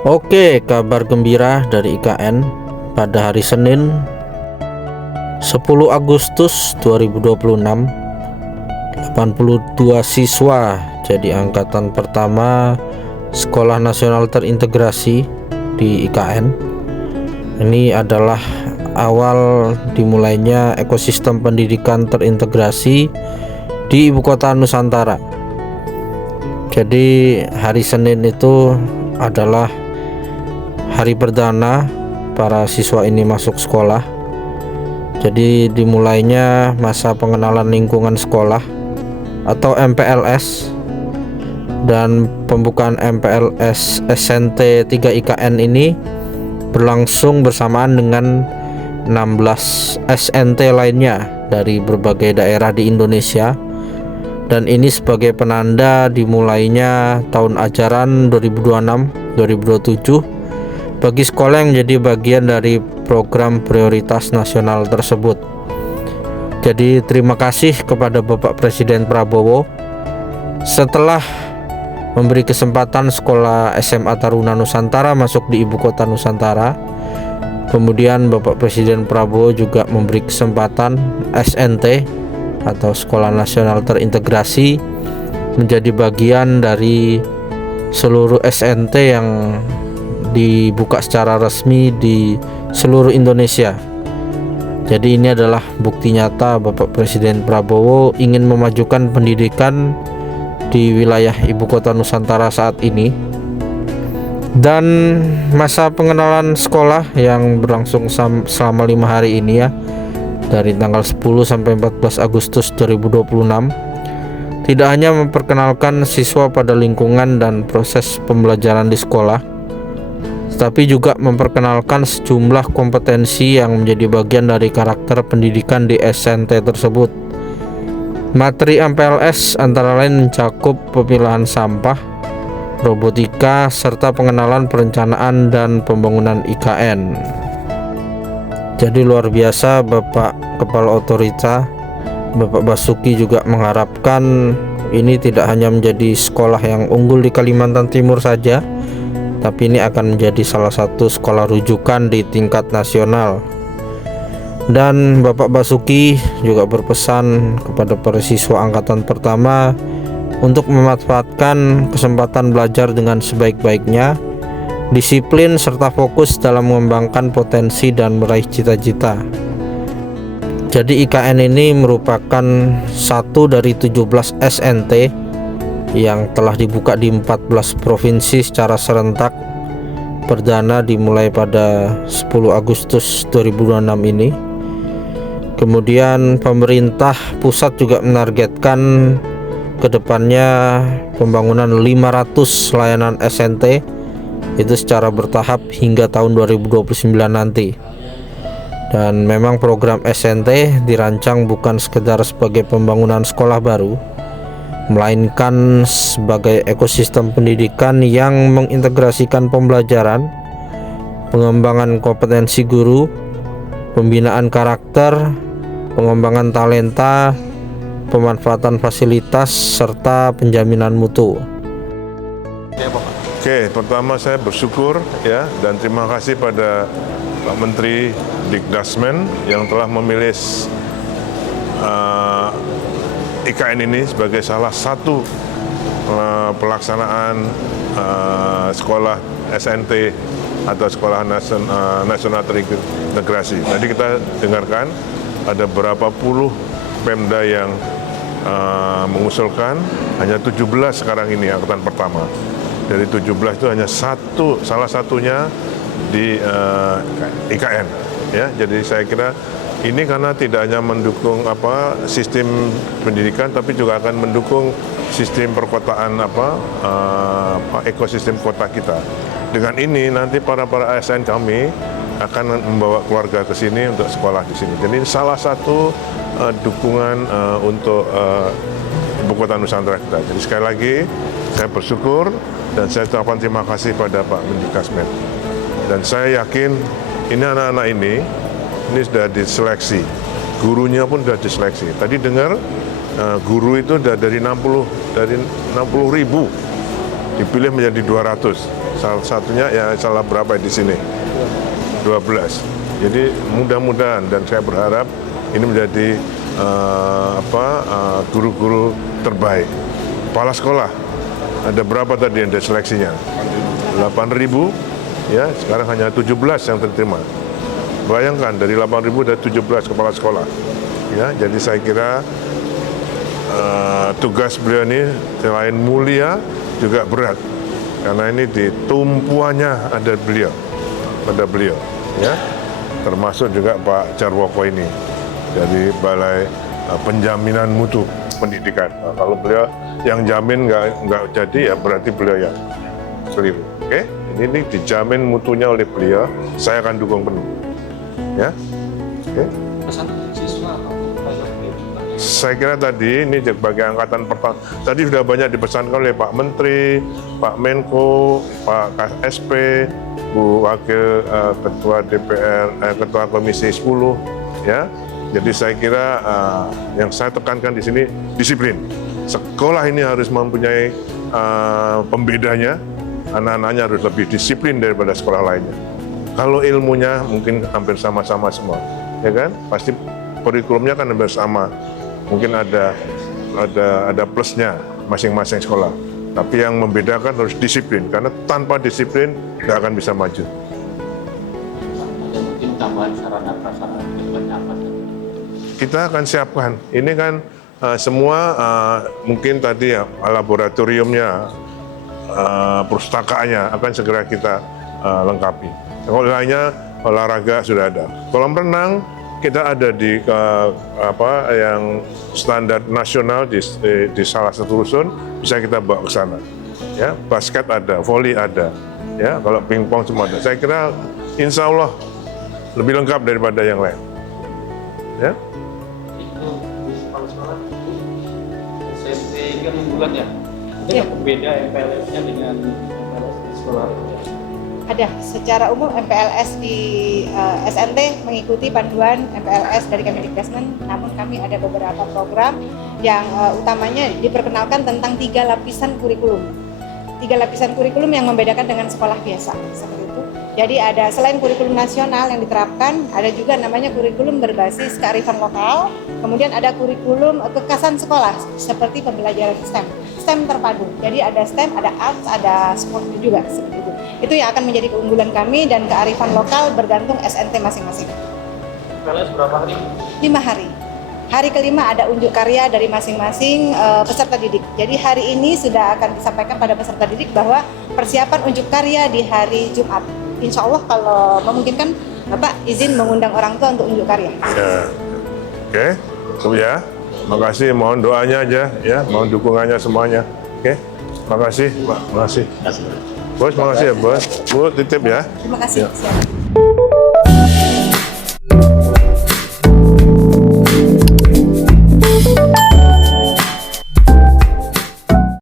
Oke, kabar gembira dari IKN pada hari Senin 10 Agustus 2026, 82 siswa jadi angkatan pertama Sekolah Nasional Terintegrasi di IKN. Ini adalah awal dimulainya ekosistem pendidikan terintegrasi di Ibu Kota Nusantara. Jadi hari Senin itu adalah hari perdana para siswa ini masuk sekolah. Jadi dimulainya masa pengenalan lingkungan sekolah atau MPLS, dan pembukaan MPLS SNT 3 IKN ini berlangsung bersamaan dengan 16 SNT lainnya dari berbagai daerah di Indonesia, dan ini sebagai penanda dimulainya tahun ajaran 2026-2027 bagi sekolah yang menjadi bagian dari program prioritas nasional tersebut. Jadi terima kasih kepada Bapak Presiden Prabowo setelah memberi kesempatan sekolah SMA Taruna Nusantara masuk di Ibu Kota Nusantara. Kemudian Bapak Presiden Prabowo juga memberi kesempatan SNT atau Sekolah Nasional Terintegrasi menjadi bagian dari seluruh SNT yang dibuka secara resmi di seluruh Indonesia. Jadi ini adalah bukti nyata Bapak Presiden Prabowo ingin memajukan pendidikan di wilayah Ibu Kota Nusantara saat ini. Dan masa pengenalan sekolah yang berlangsung selama 5 hari ini ya, dari tanggal 10 sampai 14 Agustus 2026, tidak hanya memperkenalkan siswa pada lingkungan dan proses pembelajaran di sekolah, tapi juga memperkenalkan sejumlah kompetensi yang menjadi bagian dari karakter pendidikan di SNT tersebut. Materi MPLS antara lain mencakup pemilahan sampah, robotika, serta pengenalan perencanaan dan pembangunan IKN. Jadi luar biasa, Bapak Kepala Otorita, Bapak Basuki juga mengharapkan ini tidak hanya menjadi sekolah yang unggul di Kalimantan Timur saja, tapi ini akan menjadi salah satu sekolah rujukan di tingkat nasional. Dan Bapak Basuki juga berpesan kepada para siswa angkatan pertama untuk memanfaatkan kesempatan belajar dengan sebaik-baiknya, disiplin serta fokus dalam mengembangkan potensi dan meraih cita-cita. Jadi IKN ini merupakan satu dari 17 SNT yang telah dibuka di 14 provinsi secara serentak. Perdana dimulai pada 10 Agustus 2026 ini. Kemudian pemerintah pusat juga menargetkan kedepannya pembangunan 500 layanan SNT itu secara bertahap hingga tahun 2029 nanti. Dan memang program SNT dirancang bukan sekedar sebagai pembangunan sekolah baru, melainkan sebagai ekosistem pendidikan yang mengintegrasikan pembelajaran, pengembangan kompetensi guru, pembinaan karakter, pengembangan talenta, pemanfaatan fasilitas, serta penjaminan mutu. Oke, pertama saya bersyukur ya dan terima kasih pada Pak Menteri Dikdasmen yang telah memilih IKN ini sebagai salah satu pelaksanaan sekolah SNT atau Sekolah Nasional Terintegrasi. Tadi kita dengarkan ada berapa puluh Pemda yang mengusulkan, hanya 17 sekarang ini angkatan pertama. Dari 17 itu hanya salah satunya di IKN. Ya, jadi saya kira ini karena tidak hanya mendukung sistem pendidikan, tapi juga akan mendukung sistem perkotaan ekosistem kota kita. Dengan ini nanti para ASN kami akan membawa keluarga ke sini untuk sekolah di sini. Jadi ini salah satu dukungan untuk Ibu Kota Nusantara kita. Jadi sekali lagi saya bersyukur dan saya ucapkan terima kasih pada Pak Mendikasmen. Dan saya yakin ini anak-anak ini sudah diseleksi, gurunya pun sudah diseleksi. Tadi dengar guru itu sudah dari 60 ribu dipilih menjadi 200. Salah satunya ya salah berapa di sini? 12. Jadi mudah-mudahan dan saya berharap ini menjadi guru-guru terbaik. Kepala sekolah ada berapa tadi yang ada seleksinya? 8.000 ya, sekarang hanya 17 yang terterima. Bayangkan dari 8.000 ada 17 kepala sekolah. Ya, jadi saya kira tugas beliau ini selain mulia juga berat. Karena ini di tumpuannya ada beliau. Ya. Termasuk juga Pak Jarwoko ini dari Balai Penjaminan Mutu Pendidikan. Nah, kalau beliau yang jamin nggak jadi ya berarti beliau yang keliru. Oke, ini dijamin mutunya oleh beliau. Saya akan dukung penuh. Ya, oke. Pesan siswa apa? Saya kira tadi ini sebagai angkatan pertama. Tadi sudah banyak dipesankan oleh Pak Menteri, Pak Menko, Pak KSP, Bu Wakil Ketua DPR, Ketua Komisi 10. Ya, jadi saya kira yang saya tekankan di sini disiplin. Sekolah ini harus mempunyai pembedanya. Anak-anaknya harus lebih disiplin daripada sekolah lainnya. Kalau ilmunya mungkin hampir sama-sama semua, ya kan? Pasti kurikulumnya kan hampir sama. Mungkin ada plusnya masing-masing sekolah. Tapi yang membedakan harus disiplin, karena tanpa disiplin nggak akan bisa maju. Ada mungkin tambahan sarana prasarana kedepannya apa? Kita akan siapkan. Ini kan semua mungkin tadi ya laboratoriumnya, perpustakaannya akan segera kita lengkapi. Kalau lainnya olahraga sudah ada. Kolam renang kita ada di yang standar nasional di salah satu rusun, bisa kita bawa ke sana. Ya, basket ada, volley ada, ya, kalau pingpong semua ada. Saya kira insya Allah lebih lengkap daripada yang lain. Ya. Itu di sekolah SMP kan bulan ya. Itu yang berbeda MPLS-nya dengan MPLS di sekolah. Ada, secara umum MPLS di SNT mengikuti panduan MPLS dari Kemendikbudristek, namun kami ada beberapa program yang utamanya diperkenalkan tentang 3 lapisan kurikulum. 3 lapisan kurikulum yang membedakan dengan sekolah biasa, seperti itu. Jadi ada selain kurikulum nasional yang diterapkan, ada juga namanya kurikulum berbasis kearifan lokal, kemudian ada kurikulum kekhasan sekolah seperti pembelajaran STEM terpadu. Jadi ada STEM, ada arts, ada sport juga seperti itu. Itu yang akan menjadi keunggulan kami dan kearifan lokal bergantung SNT masing-masing. MPLS berapa hari? 5 hari. Hari kelima ada unjuk karya dari masing-masing peserta didik. Jadi hari ini sudah akan disampaikan pada peserta didik bahwa persiapan unjuk karya di hari Jumat. Insya Allah kalau memungkinkan Bapak izin mengundang orang tua untuk unjuk karya. Ya. Oke, ya. Makasih, mohon doanya aja ya, mohon dukungannya semuanya. Oke. Makasih, Pak. Makasih. Bos, makasih ya, Bos. Bu, titip ya. Terima kasih. Siap.